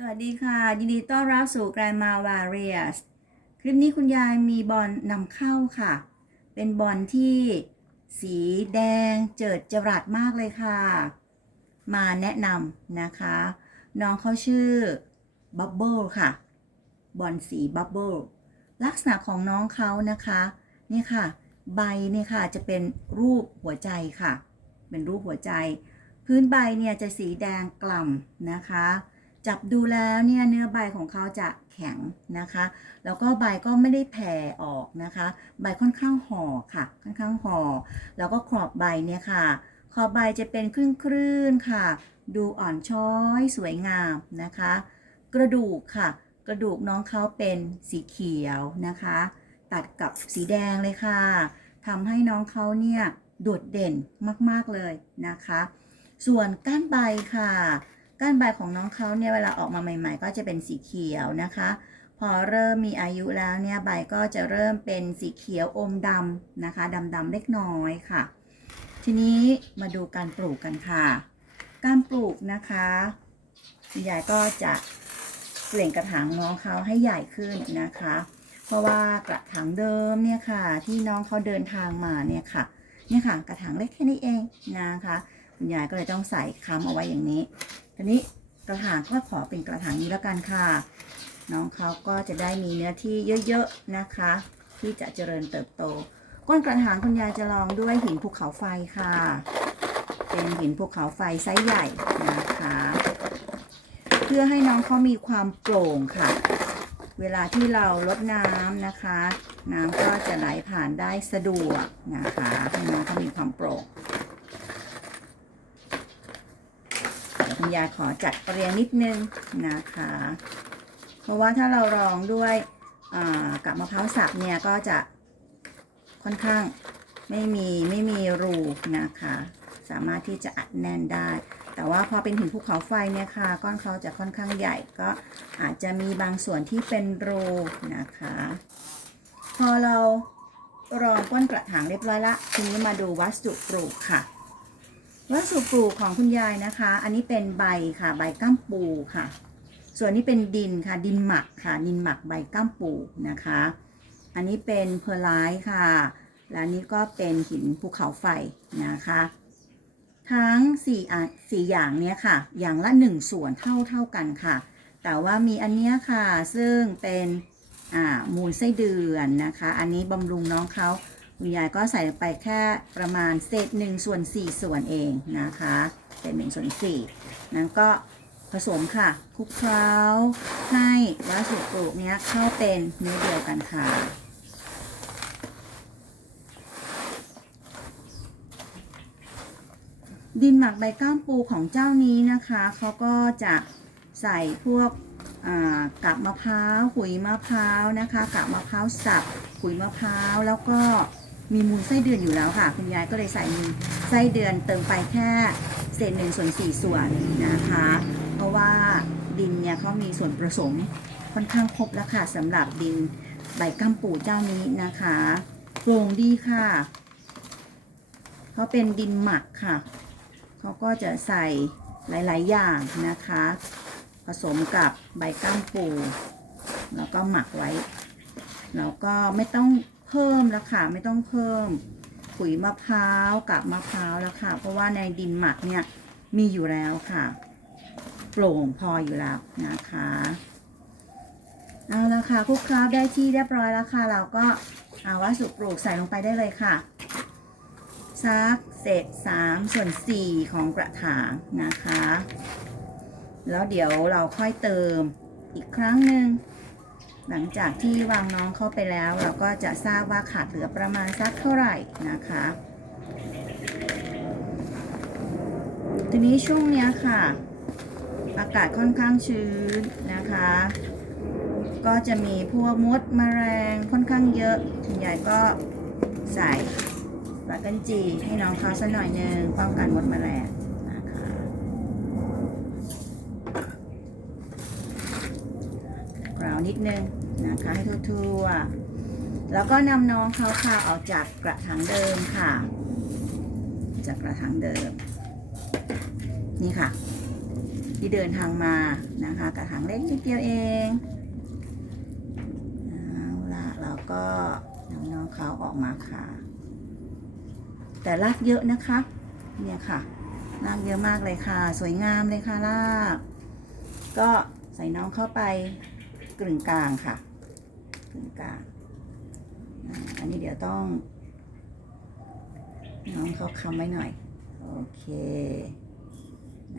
สวัสดีค่ะ ยินดีต้อนรับสู่ Grandma Warriors คลิปนี้คุณยายมีบอลนำเข้าค่ะ เป็นบอลที่สีแดงเจิดจรัสมากเลยค่ะ มาแนะนำนะคะ น้องเขาชื่อ Bubble ค่ะ บอลสี Bubble ลักษณะของน้องเขานะคะ นี่ค่ะ ใบนี่ค่ะจะเป็นรูปหัวใจค่ะ เป็นรูปหัวใจ พื้นใบเนี่ยจะสีแดงกล่ำนะคะ จับดูแล้วเนี่ยเนื้อใบของเขาจะแข็งนะคะ แล้วก็ใบก็ไม่ได้แผ่ออกนะคะ ใบค่อนข้างห่อค่ะ ค่อนข้างห่อ แล้วก็ขอบใบเนี่ยค่ะ ขอบใบจะเป็นคลื่นคลื่นๆค่ะ ดูอ่อนช้อยสวยงามนะคะ กระดูกค่ะ กระดูกน้องเขาเป็นสีเขียวนะคะ ตัดกับสีแดงเลยค่ะทำให้น้องเขาเนี่ยโดดเด่นมากๆเลยนะคะ ส่วนก้านใบค่ะ ก้านใบของน้องเขาเนี่ยเวลาออกมาใหม่ ๆ ก็จะเป็นสีเขียวนะคะ พอเริ่มมีอายุแล้วเนี่ยใบก็จะเริ่มเป็นสีเขียวอมดำนะคะดำๆเล็กน้อยค่ะ ทีนี้มาดูการปลูกกันค่ะ การปลูกนะคะคุณยายก็จะเปลี่ยนกระถางน้องเขาให้ใหญ่ขึ้นนะคะ เพราะว่ากระถางเดิมเนี่ยค่ะ ที่น้องเขาเดินทางมาเนี่ยค่ะเนี่ยค่ะ กระถางเล็กแค่นี้เองนะคะคุณยายก็เลยต้องใส่ค้ำเอาไว้อย่างนี้ ทีนี้กระถางก็ขอเป็นกระถางนี้แล้วกันค่ะ น้องเขาก็จะได้มีเนื้อที่เยอะๆนะคะ ที่จะเจริญเติบโต ก้นกระถางคุณยายจะลองด้วยหินภูเขาไฟค่ะ เป็นหินภูเขาไฟไซส์ใหญ่นะคะ เพื่อให้น้องเขามีความโปร่งค่ะ เวลาที่เราลดน้ำนะคะ น้ำก็จะไหลผ่านได้สะดวกนะคะให้น้องเขามีความโปร่ง เดี๋ยาขอจัดเรียงนิดนึงนะคะ เพราะว่าถ้าเรารองด้วยกับมะพร้าวสับเนี่ยก็จะค่อนข้างไม่มีไม่มีรูนะคะ สามารถที่จะอัดแน่นได้ แต่ว่าพอเป็นหินภูเขาไฟเนี่ยค่ะ ก้อนเขาจะค่อนข้างใหญ่ก็อาจจะมีบางส่วนที่เป็นรูนะคะ พอเรารองก้นกระถางเรียบร้อยละ ทีนี้มาดูวัสดุปลูกค่ะ วัสดุปลูกของคุณยายนะคะ อันนี้เป็นใบค่ะใบก้ามปูค่ะ ส่วนนี้เป็นดินค่ะ ดินหมักค่ะ ดินหมักใบก้ามปูนะคะ อันนี้เป็นเพอร์ไลค่ะ และนี้ก็เป็นหินภูเขาไฟนะคะ ทั้ง4อ่สี่อย่างเนี้ยค่ะ อย่างละ1ส่วนเท่าเท่ากันค่ะ แต่ว่ามีอันเนี้ยค่ะ ซึ่งเป็นอ่ามูลไส้เดือนนะคะ อันนี้บำรุงน้องเขา คุณยายก็ใส่ไปแค่ประมาณเศษ1ส่วน4ส่วนเองนะคะเศษ1ส่วน4นั้นก็ผสมค่ะคลุกเคล้าให้วัสดุปลูกเนี้ยเข้าเป็นเนื้อเดียวกันค่ะดินหมักใบก้ามปูของเจ้านี้นะคะเขาก็จะใส่พวกกับมะพร้าวขุยมะพร้าวนะคะกับมะพร้าวสับขุยมะพร้าวแล้วก็ มีมูลไส้เดือนอยู่แล้วค่ะ คุณยายก็เลยใส่มูลไส้เดือนเติมไปแค่เศษหนึ่งส่วนสี่ส่วนนะคะ เพราะว่าดินเนี่ยเขามีส่วนผสมค่อนข้างครบแล้วค่ะสำหรับดินใบก้มปูเจ้านี้นะคะโปร่งดีค่ะเขาเป็นดินหมักค่ะเขาก็จะใส่หลาย ๆ อย่างนะคะ ผสมกับใบก้ามปู แล้วก็หมักไว้ แล้วก็ไม่ต้อง เพิ่มแล้วค่ะ ไม่ต้องเพิ่มขุยมะพร้าวกับมะพร้าวแล้วค่ะ เพราะว่าในดินหมักเนี่ยมีอยู่แล้วค่ะโปร่งพออยู่แล้วนะคะเอาละค่ะคลุกเคล้าได้ที่เรียบร้อยแล้วค่ะ เราก็เอาวัสดุปลูกใส่ลงไปได้เลยค่ะซักเศษ3ส่วน4ของกระถางนะคะ แล้วเดี๋ยวเราค่อยเติมอีกครั้งหนึ่ง หลังจากที่วางน้องเข้าไปแล้ว เราก็จะทราบว่าขาดเหลือประมาณสักเท่าไหร่นะคะทีนี้ช่วงเนี้ยค่ะ อากาศค่อนข้างชื้นนะคะ ก็จะมีพวกมดแมลงค่อนข้างเยอะคุณยายก็ใส่ปากันจีให้น้องเขาสักหน่อยหนึ่งป้องกันมดแมลงนะคะกราวนิดนึง นะคะให้ทั่วๆแล้วก็นำน้องเขาค่ะออกจากกระถางเดิมค่ะ จากกระถางเดิม นี่ค่ะ ที่เดินทางมานะคะ กระถางเล็กนิดเดียวเองเอาละเราก็นำน้องเขาออกมาค่ะ แต่รากเยอะนะคะ เนี่ยค่ะรากเยอะมากเลยค่ะ สวยงามเลยค่ะราก ก็ใส่น้องเข้าไปกลึงกลางค่ะึ่งกลางอันนี้เดี๋ยวต้องน้องเขาคำไว้หน่อย โอเค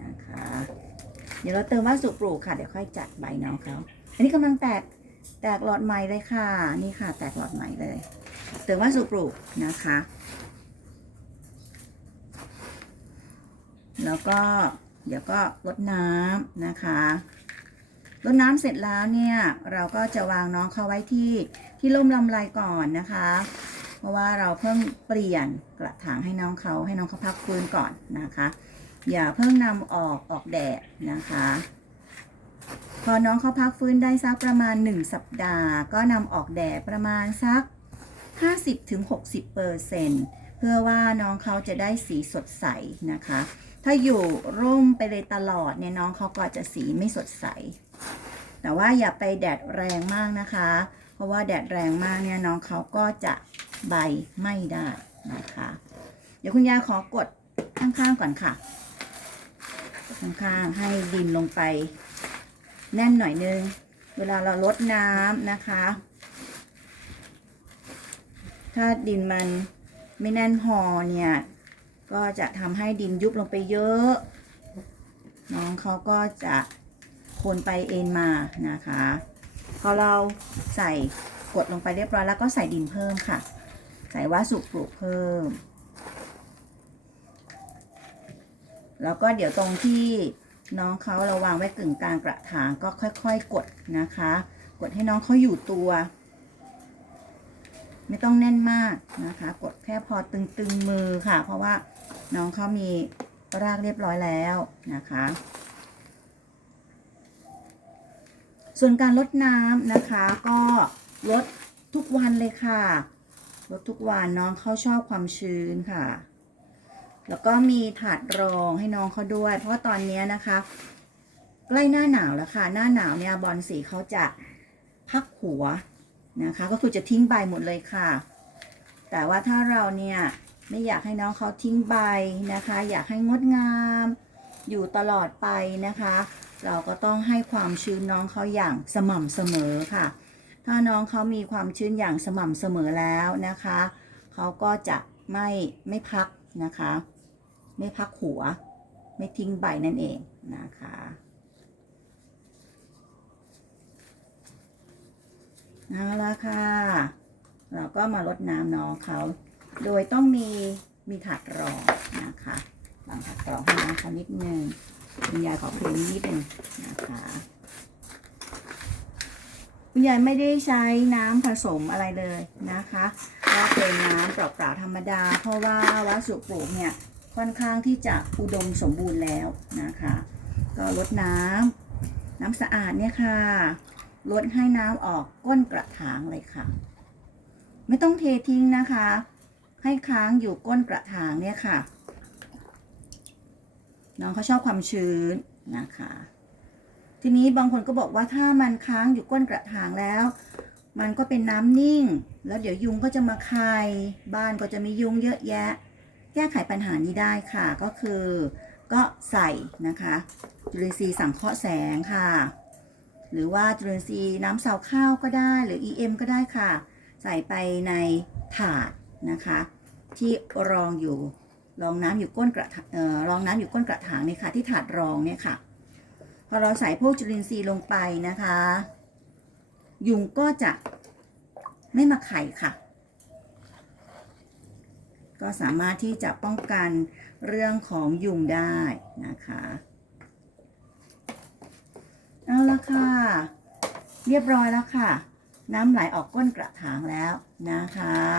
นะคะ เดี๋ยวเราเติมวัสดุปลูกค่ะ เดี๋ยวค่อยจัดใบน้องเขา อันนี้กำลังแตก แตกหลอดใหม่เลยค่ะ นี่ค่ะ แตกหลอดใหม่เลย เติมวัสดุปลูกนะคะ แล้วก็เดี๋ยวก็รดน้ำนะคะ รดน้ำเสร็จแล้วเนี่ยเราก็จะวางน้องเขาไว้ที่ที่ร่มลำไรก่อนนะคะ เพราะว่าเราเพิ่งเปลี่ยนกระถางให้น้องเขาให้น้องเขาพักฟื้นก่อนนะคะ อย่าเพิ่งนำออกออกแดดนะคะ พอน้องเขาพักฟื้นได้สักประมาณ 1 สัปดาห์ ก็นำออกแดดประมาณสัก 50-60%เปอร์เซ็นต์เพื่อว่าน้องเขาจะได้สีสดใสนะคะ ถ้าอยู่ร่มไปเลยตลอดเนี่ยน้องเขาก็จะสีไม่สดใส แต่ว่าอย่าไปแดดแรงมากนะคะ เพราะว่าแดดแรงมากเนี่ยน้องเขาก็จะใบไม่ได้นะคะ เดี๋ยวคุณยายขอกดข้างๆก่อนค่ะ ข้างๆให้ดินลงไป แน่นหน่อยนึง เวลาเราลดน้ำนะคะ ถ้าดินมันไม่แน่นพอเนี่ยก็จะทำให้ดินยุบลงไปเยอะ น้องเขาก็จะ คนไปเอ็นมานะคะ พอเราใส่กดลงไปเรียบร้อยแล้วก็ใส่ดินเพิ่มค่ะ ใส่วัสดุปลูกเพิ่ม แล้วก็เดี๋ยวตรงที่น้องเขาเราวางไว้กึ่งกลางกระถางก็ค่อย ๆ กดนะคะ กดให้น้องเขาอยู่ตัว ไม่ต้องแน่นมากนะคะ กดแค่พอตึงๆมือค่ะ เพราะว่าน้องเขามีรากเรียบร้อยแล้วนะคะ ส่วนการลดน้ำนะคะ ก็ลดทุกวันเลยค่ะลดทุกวันน้องเขาชอบความชื้นค่ะ แล้วก็มีถาดรองให้น้องเขาด้วย เพราะตอนนี้นะคะ ใกล้หน้าหนาวแล้วค่ะ หน้าหนาวเนี่ยบอลสีเขาจะพักหัวนะคะ ก็คือจะทิ้งใบหมดเลยค่ะ แต่ว่าถ้าเราเนี่ยไม่อยากให้น้องเขาทิ้งใบนะคะ อยากให้งดงามอยู่ตลอดไปนะคะ เราก็ต้องให้ความชื้นน้องเขาอย่างสม่ำเสมอค่ะ ถ้าน้องเขามีความชื้นอย่างสม่ำเสมอแล้วนะคะเขาก็จะไม่ไม่พักนะคะ ไม่พักหัว ไม่ทิ้งใบนั่นเองนะคะเอาละค่ะ เราก็มาลดน้ำน้องเขา โดยต้องมีมีถาดรองนะคะวางถาดรองให้น้องเขานิดนึง คุณยายขอเพลงนิดนึงนะคะคุณยายไม่ได้ใช้น้ำผสมอะไรเลยนะคะก็เป็นน้ำเปล่าๆธรรมดา เพราะว่าวัสดุปลูกเนี่ยค่อนข้างที่จะอุดมสมบูรณ์แล้วนะคะ ก็ลดน้ำน้ำสะอาดเนี่ยค่ะลดให้น้ำออกก้นกระถางเลยค่ะ ไม่ต้องเททิ้งนะคะ ให้ค้างอยู่ก้นกระถางเนี่ยค่ะ น้องเขาชอบความชื้นนะคะ ทีนี้บางคนก็บอกว่าถ้ามันค้างอยู่ก้นกระถางแล้ว มันก็เป็นน้ำนิ่ง แล้วเดี๋ยวยุงก็จะมาคาย บ้านก็จะมียุงเยอะแยะ แก้ไขปัญหานี้ได้ค่ะก็คือ ก็ใส่นะคะจุลินทรีย์สังเคราะห์แสงค่ะ หรือว่าจุลินทรีย์น้ำเสาข้าวก็ได้หรือ EM ก็ได้ค่ะ ใส่ไปในถาดนะคะ ที่รองอยู่ รองน้ำอยู่ก้นกระรองน้ำอยู่ก้นกระถางเนี่ยค่ะ ที่ถาดรองเนี่ยค่ะ พอเราใส่พวกจุลินทรีย์ลงไปนะคะ ยุงก็จะไม่มาไข่ค่ะ ก็สามารถที่จะป้องกันเรื่องของยุงได้นะคะเอาละค่ะ เรียบร้อยแล้วค่ะ น้ำไหลออกก้นกระถางแล้วนะคะ